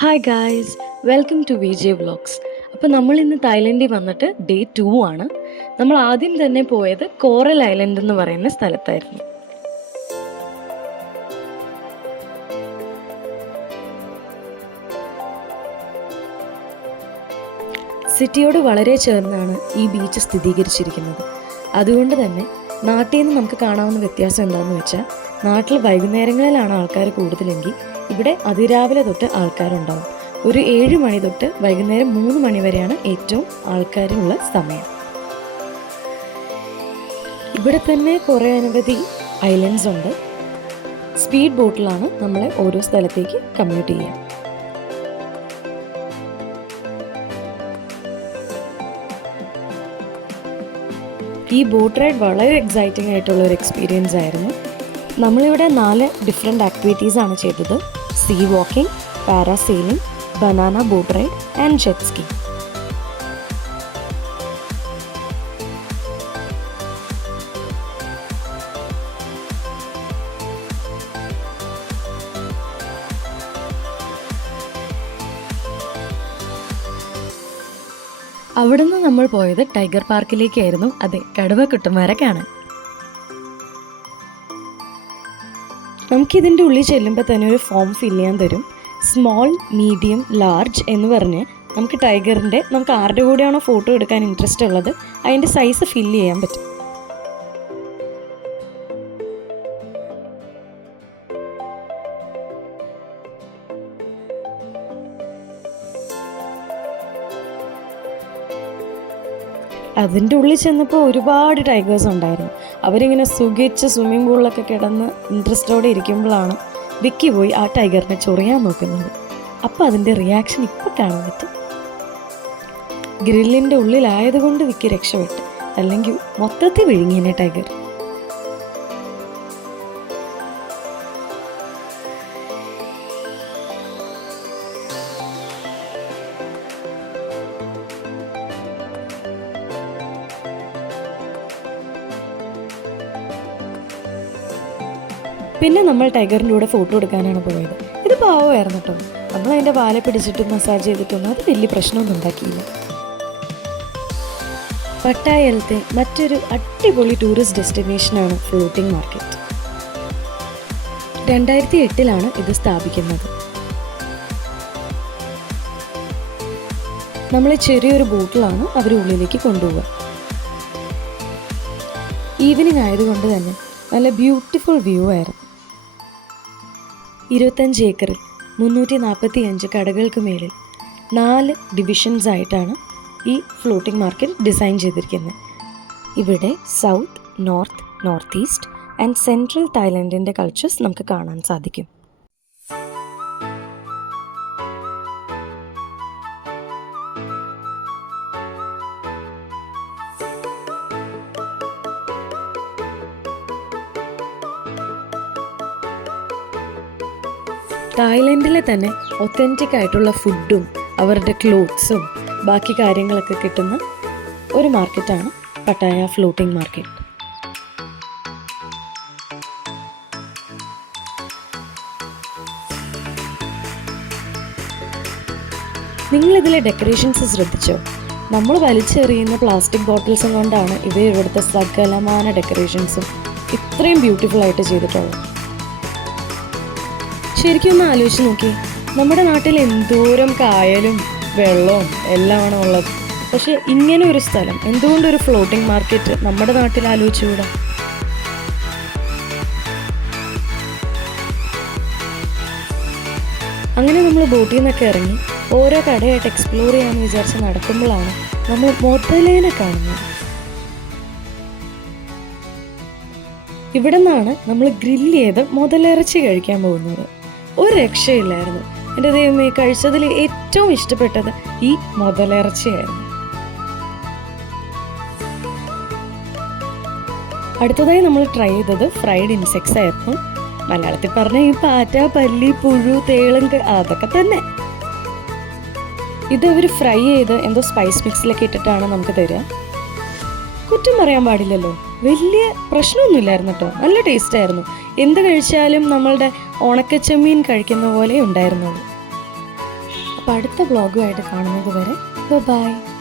Hi guys, welcome to V J vlogs. അപ്പോൾ നമ്മൾ ഇന്ന് തായ്ലൻഡിൽ വന്നിട്ട് ഡേ 2 ആണ്. നമ്മൾ ആദ്യം തന്നെ പോയത് കോറൽ ഐലൻഡ് എന്ന് പറയുന്ന സ്ഥലത്തായിരുന്നു. സിറ്റിയോട് വളരെ ചേർന്നാണ് ഈ ബീച്ച് സ്ഥിരീകരിച്ചിരിക്കുന്നത്. അതുകൊണ്ട് തന്നെ നാട്ടിൽ നിന്ന് നമുക്ക് കാണാവുന്ന വ്യത്യാസം എന്താണെന്ന് വെച്ചാൽ, നാട്ടിൽ വൈകുന്നേരങ്ങളിലാണ് ആൾക്കാർ കൂടുതലെങ്കിൽ ഇവിടെ അതിരാവിലെ തൊട്ട് ആൾക്കാരുണ്ടാവും. ഒരു 7 മണി തൊട്ട് വൈകുന്നേരം 3 മണി വരെയാണ് ഏറ്റവും ആൾക്കാരുള്ള സമയം. ഇവിടെ തന്നെ കുറേ അനവധി ഐലൻഡ്സ് ഉണ്ട്. സ്പീഡ് ബോട്ടിലാണ് നമ്മളെ ഓരോ സ്ഥലത്തേക്ക് കമ്മ്യൂട്ട് ചെയ്യുക. ഈ ബോട്ട് റൈഡ് വളരെ എക്സൈറ്റിംഗ് ആയിട്ടുള്ള ഒരു എക്സ്പീരിയൻസ് ആയിരുന്നു. നമ്മളിവിടെ 4 ഡിഫറെൻ്റ് ആക്ടിവിറ്റീസാണ് ചെയ്തത്: sea walking, parasailing, banana boat ride and jet ski. അവിടുന്ന് നമ്മൾ പോയത് ടൈഗർ പാർക്കിലേക്കായിരുന്നു. അതെ, കടുവക്കുട്ടന്മാരെ കാണാൻ. നമുക്കിതിൻ്റെ ഉള്ളിൽ ചെല്ലുമ്പോൾ തന്നെ ഒരു ഫോം ഫില്ല് ചെയ്യാൻ തരും. സ്മോൾ, മീഡിയം, ലാർജ് എന്ന് പറഞ്ഞ് നമുക്ക് ടൈഗറിൻ്റെ, നമുക്ക് ആരുടെ കൂടെയാണോ ഫോട്ടോ എടുക്കാൻ ഇൻട്രസ്റ്റ് ഉള്ളത് അതിൻ്റെ സൈസ് ഫില്ല് ചെയ്യാൻ പറ്റും. അതിൻ്റെ ഉള്ളിൽ ചെന്നപ്പോൾ ഒരുപാട് ടൈഗേഴ്സ് ഉണ്ടായിരുന്നു. അവരിങ്ങനെ സുഖിച്ച് സ്വിമ്മിംഗ് പൂളിലൊക്കെ കിടന്ന് ഇൻട്രസ്റ്റോടെ ഇരിക്കുമ്പോഴാണ് വിക്കി പോയി ആ ടൈഗറിനെ ചൊറിയാൻ നോക്കുന്നത്. അപ്പോൾ അതിൻ്റെ റിയാക്ഷൻ ഇപ്പോൾ കാണാൻ പറ്റും. ഗ്രില്ലിൻ്റെ ഉള്ളിലായതുകൊണ്ട് വിക്കി രക്ഷപ്പെട്ടു, അല്ലെങ്കിൽ മൊത്തത്തിൽ വിഴുങ്ങിയനെ ടൈഗർ. പിന്നെ നമ്മൾ ടൈഗറിൻ്റെ കൂടെ ഫോട്ടോ എടുക്കാനാണ് പോയത്. ഇത് പാവമായിരുന്നു കേട്ടോ. നമ്മൾ അതിൻ്റെ വാലെ പിടിച്ചിട്ടും മസാജ് ചെയ്തിട്ടൊന്നും അത് വലിയ പ്രശ്നമൊന്നും ഉണ്ടാക്കിയില്ല. പട്ടായയിലത്തെ മറ്റൊരു അടിപൊളി ടൂറിസ്റ്റ് ഡെസ്റ്റിനേഷനാണ് ഫ്ലോട്ടിംഗ് മാർക്കറ്റ്. 2008 ഇത് സ്ഥാപിക്കുന്നത്. നമ്മളെ ചെറിയൊരു ബോട്ടിലാണ് അവർ ഉള്ളിലേക്ക് കൊണ്ടുപോവുക. ഈവനിങ് ആയതുകൊണ്ട് തന്നെ നല്ല ബ്യൂട്ടിഫുൾ വ്യൂ ആയിരുന്നു. 25 ഏക്കറിൽ 345 കടകൾക്ക് മേളിൽ 4 ഡിവിഷൻസ് ആയിട്ടാണ് ഈ ഫ്ലോട്ടിംഗ് മാർക്കറ്റ് ഡിസൈൻ ചെയ്തിരിക്കുന്നത്. ഇവിടെ south, north, north east and central തായ്ലൻഡിൻ്റെ കൾച്ചേഴ്സ് നമുക്ക് കാണാൻ സാധിക്കും. തായ്ലൻഡിലെ തന്നെ ഒത്തൻറ്റിക് ആയിട്ടുള്ള ഫുഡും അവരുടെ ക്ലോത്ത്സും ബാക്കി കാര്യങ്ങളൊക്കെ കിട്ടുന്ന ഒരു മാർക്കറ്റാണ് പട്ടായ ഫ്ലോട്ടിംഗ് മാർക്കറ്റ്. നിങ്ങളിതിലെ ഡെക്കറേഷൻസ് ശ്രദ്ധിച്ചോ? നമ്മൾ വലിച്ചെറിയുന്ന പ്ലാസ്റ്റിക് ബോട്ടിൽസും കൊണ്ടാണ് ഇവിടുത്തെ സകലമാന ഡെക്കറേഷൻസും ഇത്രയും ബ്യൂട്ടിഫുൾ ആയിട്ട് ചെയ്തിട്ടുള്ളത്. ശരിക്കും ഒന്ന് ആലോചിച്ച് നോക്കി, നമ്മുടെ നാട്ടിൽ എന്തോരം കായലും വെള്ളവും എല്ലാമാണ് ഉള്ളത്. പക്ഷെ ഇങ്ങനെ ഒരു സ്ഥലം, എന്തുകൊണ്ടൊരു ഫ്ലോട്ടിംഗ് മാർക്കറ്റ് നമ്മുടെ നാട്ടിൽ ആലോചിച്ചുകൂടാ? അങ്ങനെ നമ്മൾ ബോട്ടിൽ നിന്നൊക്കെ ഇറങ്ങി ഓരോ കടയായിട്ട് എക്സ്പ്ലോർ ചെയ്യാമെന്ന് വിചാരിച്ച് നടക്കുമ്പോഴാണ് നമ്മൾ മുതലേനെ കാണുന്നത്. ഇവിടെ നിന്നാണ് നമ്മൾ ഗ്രില്ല് ചെയ്ത് മുതലിറച്ചി കഴിക്കാൻ പോകുന്നത്. ഒരു രക്ഷയില്ലായിരുന്നു. എൻ്റെ ദൈവമേ, കഴിച്ചതിൽ ഏറ്റവും ഇഷ്ടപ്പെട്ടത് ഈ മുതലിറച്ചിയായിരുന്നു. അടുത്തതായി നമ്മൾ ട്രൈ ചെയ്തത് ഫ്രൈഡ് ഇൻസെക്ട്സ് ആയിരുന്നു. മലയാളത്തിൽ പറഞ്ഞ ഈ പാറ്റ, പല്ലി, പുഴു, തേളും അതൊക്കെ തന്നെ. ഇത് അവർ ഫ്രൈ ചെയ്ത് എന്തോ സ്പൈസ് മിക്സിലൊക്കെ ഇട്ടിട്ടാണ് നമുക്ക് തരിക. കുറ്റം പറയാൻ പാടില്ലല്ലോ, വലിയ പ്രശ്നമൊന്നുമില്ലായിരുന്നു കേട്ടോ. നല്ല ടേസ്റ്റ് ആയിരുന്നു. എന്ത് കഴിച്ചാലും നമ്മളുടെ ഉണക്കച്ചെമ്മീൻ കഴിക്കുന്ന പോലെ ഉണ്ടായിരുന്നുള്ളൂ. അപ്പോൾ അടുത്ത വ്ളോഗുമായിട്ട് കാണുന്നത് വരെ ബൈ.